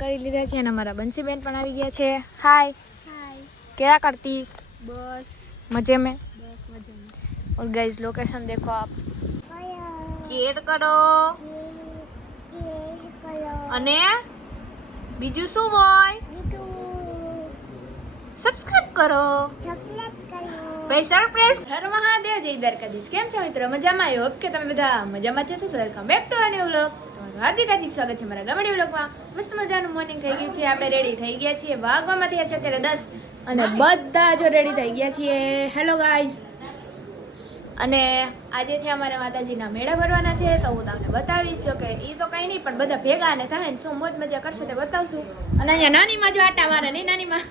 કરી લીધા છે અને અમારા બંસીબેન પણ આવી ગયા છે. हाय हाय क्या करती? बस मजे में. बस मजे में. और गाइस लोकेशन देखो आप. કેર કરો અને બીજું શું હોય? સબસ્ક્રાઇબ કરો. ભાઈ સરપ્રાઈઝ. હર મહાદેવ, જય દ્વારકાધીશ. કેમ છો મિત્રો? મજામાં? આઈ હોપ કે તમે બધા મજામાં જશો. Welcome back to a new vlog. તમારું હાર્દિક હાર્દિક સ્વાગત છે મારા ગામડી વ્લોગમાં. મસ્ત મજાનું મોર્નિંગ થઈ ગયું છે. આપણે રેડી થઈ ગયા છીએ. વાગવામાં થયા છે અત્યારે 10 અને બધા જો રેડી થઈ ગયા છીએ. Hello guys. અને આજે છે અમારા માતાજીના મેળા ભરવાના છે, તો હું તમને બતાવીશ. જો કે એ તો કંઈ નહીં, પણ બધા ભેગા ને થાય ને શું મોજ મજા કરશે તે બતાવશું. અને અહીંયા નાનીમાં જો આટા મારે નહીં, નાનીમાં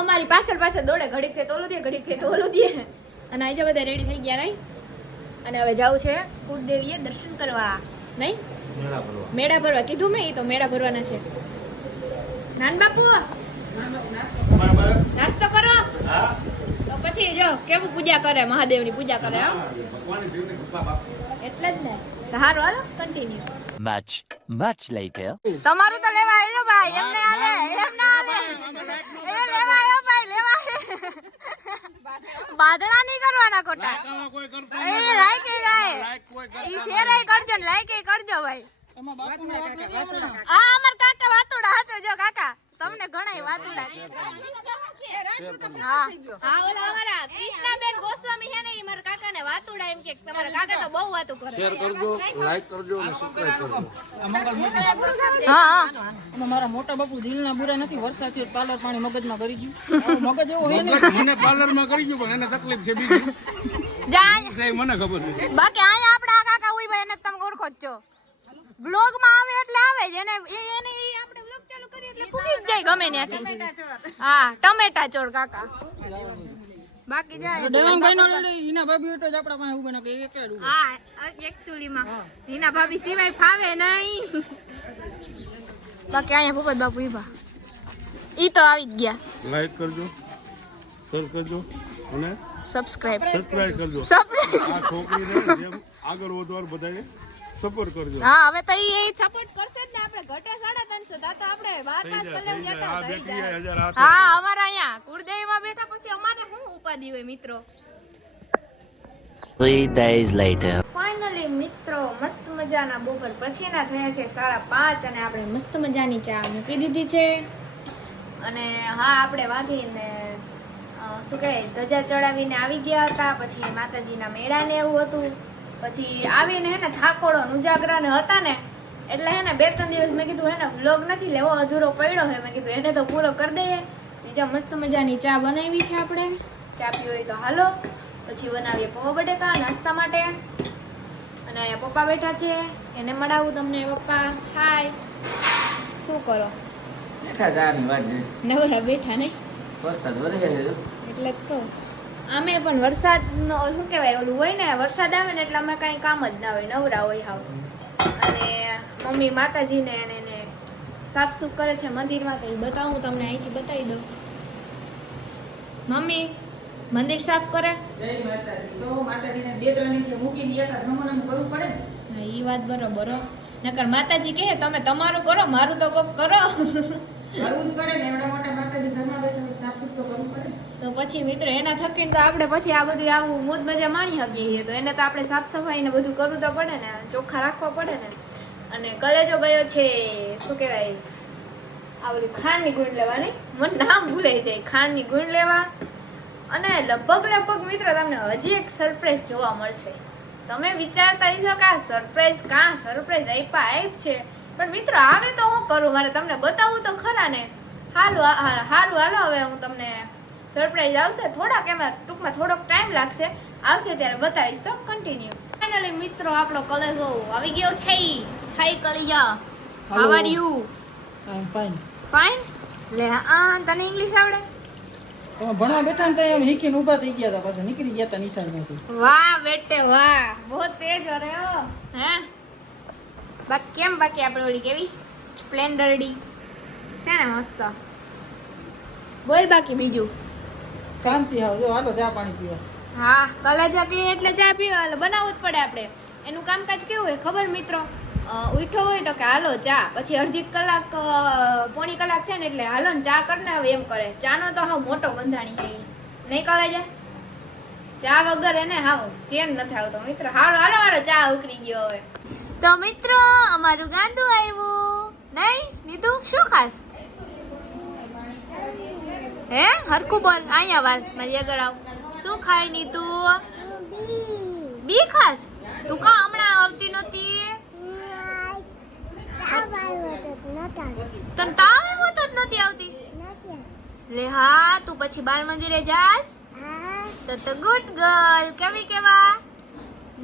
અમારી પાછળ પાછળ દોડે, ઘડીક થઈ તોલું દે, ઘડીક થઈ તોલું દે. અને આજે બધા રેડી થઈ ગયા નહીં. અને હવે જવું છે કુળદેવીએ દર્શન કરવા, નહીં મેળા ભરવા કીધું મેં. એ તો મેળા ભરવાના છે. નાન બાપુ નાસ્તો કરો. તો પછી જો કેવું પૂજા કરે, મહાદેવની પૂજા કરે. એટલે જ ને. સારું હાલો કન્ટિન્યુ. much later. તમારું તો લેવા આવ્યો ભાઈ, એમને આલે એમ ના આલે. એ લેવા આવ્યો ભાઈ, લેવા. બાદણા નહીં કરવાના કોટા. એ લાઈક એ ગાય. ઈ શેર એ કરજો ને લાઈક એ કરજો ભાઈ. આ અમાર કાકા વાતુડા હાચો. જો કાકા તમને ઘણાય વાતુડા. હા હા, ઓલા અમારા કૃષ્ણાબેન ગોસ્વામી છે ને, ઈ મારા કાકાને વાતુડા એમ કે તમારા કાકા તો બહુ વાતો કરે. શેર કરજો, લાઈક કરજો અને સબસ્ક્રાઇબ કરજો. હા હા, મારા મોટા બાપુ દિલના બુરા નથી. વરસાદથી પાર્લર પાણી મગજમાં કરી ગયું. મગજ એવો હે ને, મને પાર્લરમાં કરી ગયું, પણ એને તકલીફ છે બીજી. જાય છે મને ખબર છે. બાકી અહીંયા આપડા કાકા ઉઈ ભાઈ એને તમે ઓળખો જ છો. બ્લોગ માં આવે એટલે આવે જ. એને એને આપણે બ્લોગ ચાલુ કરીએ એટલે ફૂટી જ જાય ગમે ત્યાંથી. હા, ટમેટા ચોર કાકા. બાકી જાય દેવાંગભાઈ નો ઈના ભાભી હતો જ આપણા પાસે ઉભા કે એકલા જ. હા, એક્ચ્યુઅલી માં હિના ભાભી સિવાય ફાવે નહીં. બાકી અહીંયા ભૂપત બાપુ ઈભા ઈ તો આવી જ ગયા. લાઈક કરજો, શેર કરજો અને સબસ્ક્રાઇબ કરજો. આ છોકરીને જેમ આગળ વધવાનું બધાએ સપોર્ટ કરજો. હા, હવે તો એ સપોર્ટ કરશે જ ને. આપણે ઘટે 350 તા તો આપણે 12 પાસ કરી લેવું જતા આ થઈ બેટી જાય. 1000 હાથ. હા, અમારા અહીંયા કુળદેવીમાં બેઠા પછી અમારે શું ઉપાધિ હોય મિત્રો. 3 days later. ફાઇનલી મિત્રો મસ્ત મજાના બપોર પછીના થયા છે 5:30 અને આપણે મસ્ત મજાની ચા મૂકી દીધી છે. અને હા, આપણે વાંધીને શું કહે ધજા ચડાવીને આવી ગયા હતા. પછી માતાજીના મેળાને એવું હતું. પછી આવીને હે ને થાકોડો ઉજાગરા ને હતા ને, એટલે હે ને 2-3 દિવસ મેં કીધું હે ને વ્લોગ નથી લેવો, અધૂરો પડ્યો હે. મેં કીધું એને તો પૂરો કરી દઈએ. બીજા મસ્ત મજાની ચા બનાવી છે આપણે. ચા પીવી હોય તો હાલો. પછી બનાવીએ પૌવા બટેકા નાસ્તા માટે. અને અહીંયા પપ્પા બેઠા છે, એને મળાવું તમને. પપ્પા હાય, શું કરો? નવરા બેઠા નહીં, એટલે જ કહું. અમે પણ વરસાદનો શું કહેવાય ઓલું હોય ને, વરસાદ આવે ને એટલે અમે કાંઈ કામ જ ના હોય, નવરા હોય હાવ. અને મમ્મી માતાજીને એને સાફ સૂફ કરે છે મંદિરમાં, તો એ બતાવું તમને, અહીંથી બતાવી દઉં. મમ્મી મંદિર સાફ કરે. જય માતાજી. તો માતાજીને 2-3 દિવસ મૂકીને ગયા હતા, જમવાનું કરવું પડે ને. હા, એ વાત બરોબર હો. નકર માતાજી કહે તમે તમારું કરો, મારું તો કોક કરો. કરવું જ પડે ને. એવડા મોટા માતાજી ઘરમાં બેઠા સાફ સુફ તો કરવું પડે. તો પછી મિત્રો એના થકીને તો આપણે પછી આ બધું આવું મોજ મજા માણી શકીએ છીએ. તો એને તો આપણે સાફ સફાઈ ને બધું કરવું તો પડે ને, ચોખ્ખા રાખવા પડે ને. અને કલેજો ગયો છે શું કહેવાય આ બધું ખાંડની ગુણ લેવા. નહીં, મને નામ ભૂલાઈ જાય. ખાંડની ગુણ લેવા. અને લગભગ મિત્રો તમને હજી એક સરપ્રાઈઝ જોવા મળશે. તમે વિચારતા હશો કે આ સરપ્રાઈઝ આપ છે, પણ મિત્રો આવે તો હું કરું, મારે તમને બતાવવું તો ખરા ને. સારું હાલો, હવે હું તમને સરપ્રાઈઝ આવશે થોડાક, એમાં ટૂંકમાં થોડોક ટાઈમ લાગશે, આવશે ત્યારે બતાવીશ. તો કન્ટિન્યુ. ફાઇનલી મિત્રો આપણો કલેજો આવી ગયો છે. હાય કલેજા, how are you? I am fine. Fine. લે આ તને ઇંગ્લિશ આવડે? તમે ભણવા બેઠા ને તો એમ હીકીને ઊભા થઈ ગયા હતા, પાછા નીકળી ગયા હતા નિશાળમાંથી. વાહ બેટે વાહ, બહુ તેજ હો રે હો. હે બાકી આપણે ઓલી કેવી સ્પ્લેન્ડર ડી છે ને, મસ્ત. બોલ બાકી બીજું. શાંતિ આવ. જો હાલો ચા પાણી પીવા. હા કલાજા ક્લી એટલે ચા પીવા એટલે બનાવવું જ પડે આપણે. એનું કામકાજ કેવું હોય ખબર મિત્રો? ઉઠ્યો હોય તો કે હાલો ચા, પછી અડધી કલાક પોણી કલાક થાય ને એટલે હાલો ને ચા કરી નાવે એમ કરે. ચાનો તો હાવ મોટો બંધાણી છે નહીં કલાજા. ચા વગર એને હાવ ચેન નથી આવતો મિત્રો. હાલો હાલો હાલો ચા ઉકળી ગયો હવે. તો મિત્રો અમારું ગાંડું આવ્યું નહીં. નીતુ શું ખાસ? હે હરકું બોલ, અહીંયા વાલ મારી આગળ આવ. શું ખાય નીતુ? બી ખાસ? તું કા હમણાં આવતી નહોતી? તને તાવ આવ્યો તો જ નથી આવતી? લે હા, તું પછી બાલ મંદિરે જાસ? તો ગુડ ગર્લ. કેવી કેવા?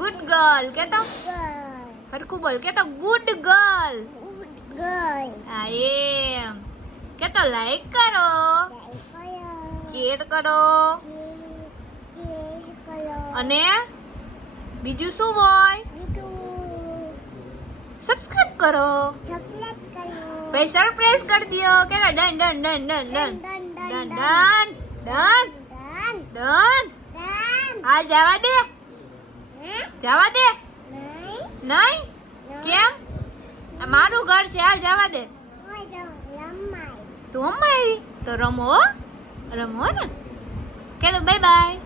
ગુડ ગર્લ કે તો હરખું બોલ. કે તો ગુડ ગર્લ. હા એમ કે તો લાઈક કરો, શેર કરો અને બીજું શું હોય? સબસ્ક્રાઇબ કરો. ભાઈ સરપ્રાઈઝ કરી દયો. કે done done done done done done done done. હા જવા દે, જવા દે. નહીં કેમ? આ મારું ઘર છે, હાલ જવા દે. તું હમણાં આવી તો રમો, રમો ને. કે તો બાય બાય.